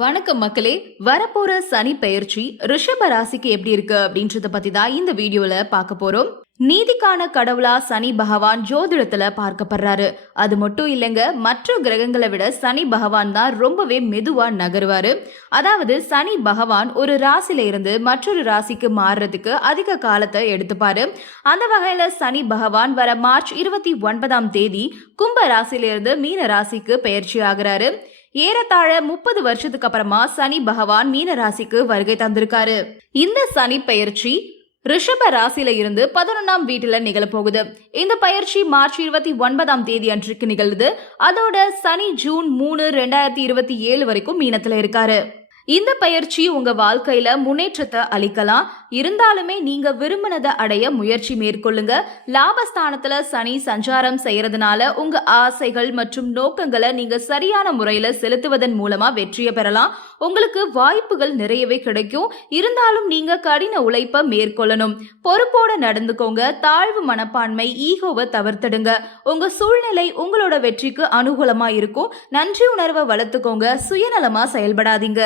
வணக்கம் மக்களே. வரப்போற சனி பெயர்ச்சி ரிஷப ராசிக்கு எப்படி இருக்கு அப்படின்றத பத்தி தான் இந்த வீடியோல பார்க்க போறோம். நீதிக்கான கடவுளா சனி பகவான் ஜோதிடத்துல பார்க்கப்படுறாரு. அது மட்டும் இல்லைங்க, மற்ற கிரகங்களை விட சனி பகவான் தான் ரொம்பவே மெதுவா நகருவாரு. அதாவது சனி பகவான் ஒரு ராசில இருந்து மற்றொரு ராசிக்கு மாறுறதுக்கு அதிக காலத்தை எடுத்துப்பாரு. அந்த வகையில சனி பகவான் வர மார்ச் 29ஆம் தேதி கும்ப ராசில இருந்து மீன ராசிக்கு பெயர்ச்சி ஆகிறாரு. ஏறத்தாழ 30 வருஷத்துக்கு அப்புறமா சனி பகவான் மீன ராசிக்கு வருகை தந்திருக்காரு. இந்த சனி பெயர்ச்சி ரிஷப ராசியில இருந்து 11ஆம் வீட்டுல நிகழப்போகுது. இந்த பயிற்சி மார்ச் 29ஆம் தேதி அன்றைக்கு நிகழுது. அதோட சனி ஜூன் 3, 2027 வரைக்கும் மீனத்துல இருக்காரு. இந்த பயிற்சி உங்க வாழ்க்கையில முன்னேற்றத்தை அளிக்கலாம். இருந்தாலுமே நீங்க விரும்பினதை அடைய முயற்சி மேற்கொள்ளுங்க. லாபஸ்தானத்துல சனி சஞ்சாரம் செய்யறதுனால உங்க ஆசைகள் மற்றும் நோக்கங்களை நீங்க சரியான முறையில செலுத்துவதன் மூலமா வெற்றியை பெறலாம். உங்களுக்கு வாய்ப்புகள் நிறையவே கிடைக்கும். இருந்தாலும் நீங்க கடின உழைப்ப மேற்கொள்ளணும். பொறுப்போட நடந்துக்கோங்க. தாழ்வு மனப்பான்மை, ஈகோவை தவிர்த்திடுங்க. உங்க சூழ்நிலை உங்களோட வெற்றிக்கு அனுகூலமா இருக்கும். நன்றி உணர்வை வளர்த்துக்கோங்க. சுயநலமா செயல்படாதீங்க.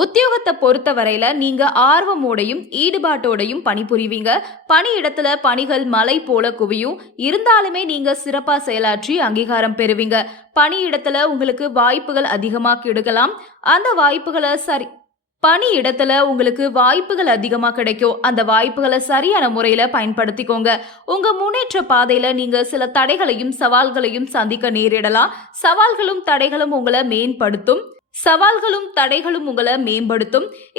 உத்தியோகத்தை பொறுத்த வரையில நீங்க ஆர்வமோடையும் ஈடுபாட்டோடையும் பணிபுரிவீங்க. பணியிடத்துல பணிகள் மலை போல குவியும். இருந்தாலுமே நீங்க சிறப்பா செயலாற்றி அங்கீகாரம் பெறுவீங்க. பணியிடத்துல உங்களுக்கு வாய்ப்புகள் அதிகமா கிடைக்கலாம். அந்த வாய்ப்புகளை அதிகமா கிடைக்கும். அந்த வாய்ப்புகளை சரியான முறையில பயன்படுத்திக்கோங்க. உங்க முன்னேற்ற பாதையில நீங்க சில தடைகளையும் சவால்களையும் சந்திக்க நேரிடலாம். சவால்களும் தடைகளும் உங்களை மேம்படுத்தும்.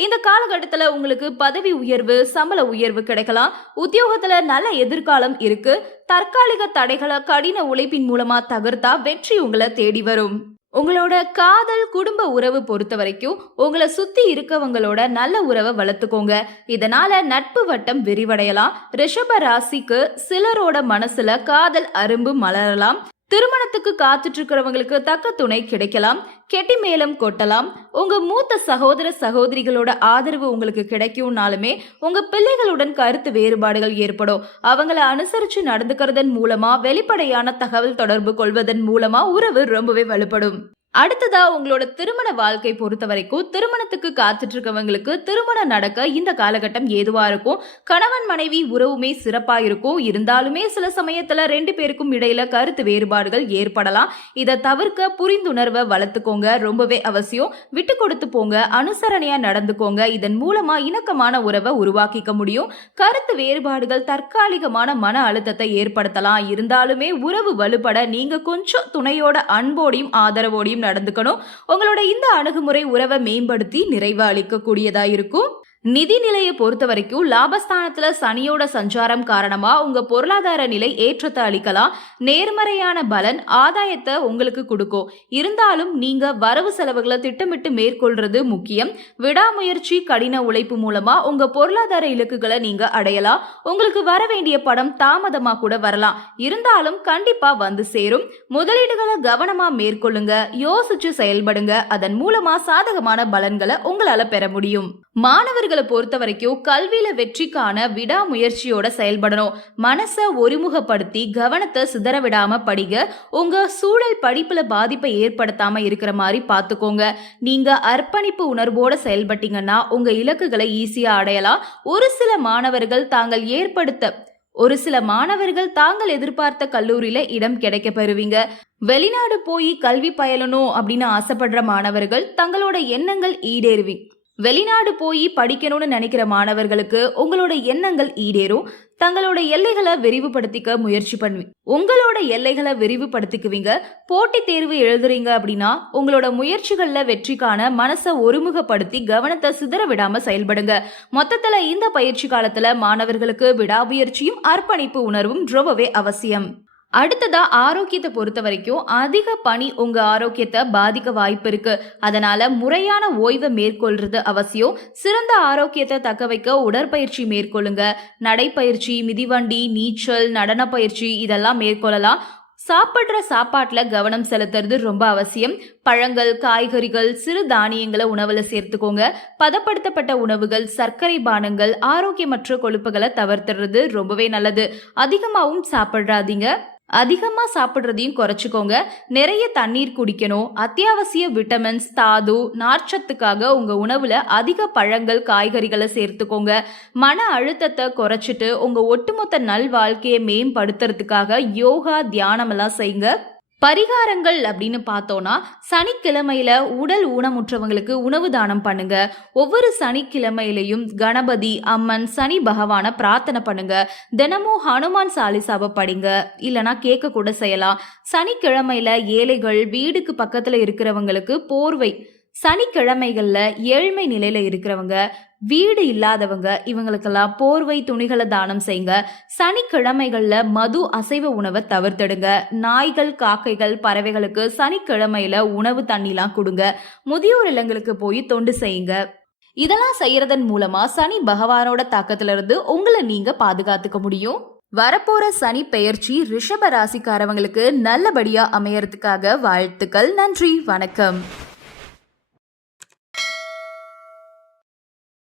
இந்த காலகட்டத்துல உங்களுக்கு பதவி உயர்வு, சம்பள உயர்வு கிடைக்கலாம். உத்தியோகத்துல நல்ல எதிர்காலம் இருக்கு. தற்காலிக தடைகளை கடின உழைப்பின் மூலமா தகர்த்தா வெற்றி உங்களை தேடி வரும். உங்களோட காதல், குடும்ப உறவு பொறுத்த வரைக்கும் உங்களை சுத்தி இருக்கவங்களோட நல்ல உறவை வளர்த்துக்கோங்க. இதனால நட்பு வட்டம் விரிவடையலாம். ரிஷப ராசிக்கு சிலரோட மனசுல காதல் அரும்பு மலரலாம். திருமணத்துக்கு காத்துட்டு இருக்கிறவங்களுக்கு தக்க துணை கிடைக்கலாம். கெட்டி மேளம் கொட்டலாம். உங்க மூத்த சகோதர சகோதரிகளோட ஆதரவு உங்களுக்கு கிடைக்கும்னாலுமே உங்க பிள்ளைகளுடன் கருத்து வேறுபாடுகள் ஏற்படும். அவங்கள அனுசரிச்சு நடந்துக்கிறதன் மூலமா, வெளிப்படையான தகவல் தொடர்பு கொள்வதன் மூலமா உறவு ரொம்பவே வலுப்படும். அடுத்ததா உங்களோட திருமண வாழ்க்கை பொறுத்த வரைக்கும் திருமணத்துக்கு காத்துட்டு இருக்கவங்களுக்கு திருமணம் நடக்க இந்த காலகட்டம் ஏதுவா இருக்கும். கணவன் மனைவி உறவுமே சிறப்பா இருக்கும். இருந்தாலுமே சில சமயத்துல 2 பேருக்கும் இடையில கருத்து வேறுபாடுகள் ஏற்படலாம். இதை தவிர்க்க புரிந்துணர்வை வளர்த்துக்கோங்க. ரொம்பவே அவசியம். விட்டு கொடுத்து போங்க. அனுசரணையா நடந்துக்கோங்க. இதன் மூலமா இணக்கமான உறவை உருவாக்கிக்க முடியும். கருத்து வேறுபாடுகள் தற்காலிகமான மன அழுத்தத்தை ஏற்படுத்தலாம். இருந்தாலுமே உறவு வலுப்பட நீங்க கொஞ்சம் துணையோட அன்போடையும் ஆதரவோடையும் நடந்துக்கணும். உங்களோட இந்த அணுகுமுறை உறவை மேம்படுத்தி நிறைவு அளிக்க கூடியதா இருக்கும். நிதி நிலையை பொறுத்த வரைக்கும் லாபஸ்தானத்துல சனியோட சஞ்சாரம் காரணமா உங்க பொருளாதார நிலை ஏற்றத்தை அளிக்கலாம். நேர்மறையான பலன் ஆதாயத்தை உங்களுக்கு கொடுக்கும். இருந்தாலும் நீங்க வரவு செலவுகளை திட்டமிட்டு மேற்கொள்றது முக்கியம். விடாமுயற்சி, கடின உழைப்பு மூலமா உங்க பொருளாதார இலக்குகளை நீங்க அடையலாம். உங்களுக்கு வர வேண்டிய பணம் தாமதமா கூட வரலாம். இருந்தாலும் கண்டிப்பா வந்து சேரும். முதலீடுகளை கவனமா மேற்கொள்ளுங்க. யோசிச்சு செயல்படுங்க. அதன் மூலமா சாதகமான பலன்களை உங்களால பெற முடியும். மாணவர்களை பொறுத்த வரைக்கும் கல்வியில வெற்றிக்கான விடாமுயற்சியோட செயல்படணும். மனசை ஒருமுகப்படுத்தி கவனத்தை சிதற விடாம படிங்க. உங்க சூழல் படிப்புல பாதிப்பை ஏற்படுத்தாம இருக்கிற மாதிரி பார்த்துக்கோங்க. நீங்க அர்ப்பணிப்பு உணர்வோட செயல்பட்டீங்கன்னா உங்க இலக்குகளை ஈஸியா அடையலாம். ஒரு சில மாணவர்கள் தாங்கள் எதிர்பார்த்த கல்லூரியில இடம் கிடைக்க பெறுவீங்க. வெளிநாடு போய் கல்வி பயிலணும் அப்படின்னு ஆசைப்படுற மாணவர்கள் தங்களோட எண்ணங்கள் வெளிநாடு போய் படிக்கணும்னு நினைக்கிற மாணவர்களுக்கு உங்களோட எண்ணங்கள் ஈடேறும். தங்களோட எல்லைகளை விரிவுபடுத்திக்குவீங்க. போட்டி தேர்வு எழுதுறீங்க அப்படின்னா உங்களோட முயற்சிகள்ல வெற்றிக்கான மனசை ஒருமுகப்படுத்தி கவனத்தை சிதற விடாம செயல்படுங்க. மொத்தத்துல இந்த பயிற்சி காலத்துல மாணவர்களுக்கு விடாமுயற்சியும் அர்ப்பணிப்பு உணர்வும் ரொம்பவே அவசியம். அடுத்ததா ஆரோக்கியத்தை பொறுத்த வரைக்கும் அதிக பனி உங்க ஆரோக்கியத்தை பாதிக்க வாய்ப்பு இருக்கு. அதனால முறையான ஓய்வை மேற்கொள்றது அவசியம். சிறந்த ஆரோக்கியத்தை தக்க வைக்க உடற்பயிற்சி மேற்கொள்ளுங்க. நடைப்பயிற்சி, மிதிவண்டி, நீச்சல், நடன பயிற்சி இதெல்லாம் மேற்கொள்ளலாம். சாப்பிடுற சாப்பாட்டுல கவனம் செலுத்துறது ரொம்ப அவசியம். பழங்கள், காய்கறிகள், சிறு தானியங்களை உணவுல சேர்த்துக்கோங்க. பதப்படுத்தப்பட்ட உணவுகள், சர்க்கரை பானங்கள், ஆரோக்கியமற்ற கொழுப்புகளை தவிர்த்துறது ரொம்பவே நல்லது. அதிகமாகவும் சாப்பிடாதீங்க. அதிகமா சாப்பிட்றதையும் குறைச்சிக்கோங்க. நிறைய தண்ணீர் குடிக்கணும். அத்தியாவசிய விட்டமின்ஸ், தாது, நார்ச்சத்துக்காக உங்க உணவுல அதிக பழங்கள், காய்கறிகளை சேர்த்துக்கோங்க. மன அழுத்தத்தை குறைச்சிட்டு உங்க ஒட்டுமொத்த நல் வாழ்க்கையை மேம்படுத்துறதுக்காக யோகா, தியானம் எல்லாம் செய்யுங்க. பரிகாரங்கள் அப்படின்னு பார்த்தோம்னா, சனிக்கிழமையில உடல் ஊனமுற்றவங்களுக்கு உணவு தானம் பண்ணுங்க. ஒவ்வொரு சனிக்கிழமையிலையும் கணபதி, அம்மன், சனி பகவானை பிரார்த்தனை பண்ணுங்க. தினமும் ஹனுமான் சாலிசாவை படிங்க. இல்லனா கேட்க கூட செய்யலாம். சனிக்கிழமையில ஏழைகள், வீடுக்கு பக்கத்துல இருக்கிறவங்களுக்கு போர்வை, சனிக்கிழமைகள்ல ஏழ்மை நிலையில இருக்கிறவங்க, வீடு இல்லாதவங்க, இவங்களுக்கெல்லாம் போர்வை, துணிகளை தானம் செய்யுங்க. சனிக்கிழமைகள்ல மது, அசைவ உணவை தவிர்த்திடுங்க. நாய்கள், காக்கைகள், பறவைகளுக்கு சனிக்கிழமையில உணவு, தண்ணிலாம் கொடுங்க. முதியோர் இல்லங்களுக்கு போய் தொண்டு செய்யுங்க. இதெல்லாம் செய்யறதன் மூலமா சனி பகவானோட தாக்கத்துல இருந்து உங்களை நீங்க பாதுகாத்துக்க முடியும். வரப்போற சனி பெயர்ச்சி ரிஷப ராசிக்காரவங்களுக்கு நல்லபடியா அமையறதுக்காக வாழ்த்துக்கள். நன்றி, வணக்கம்.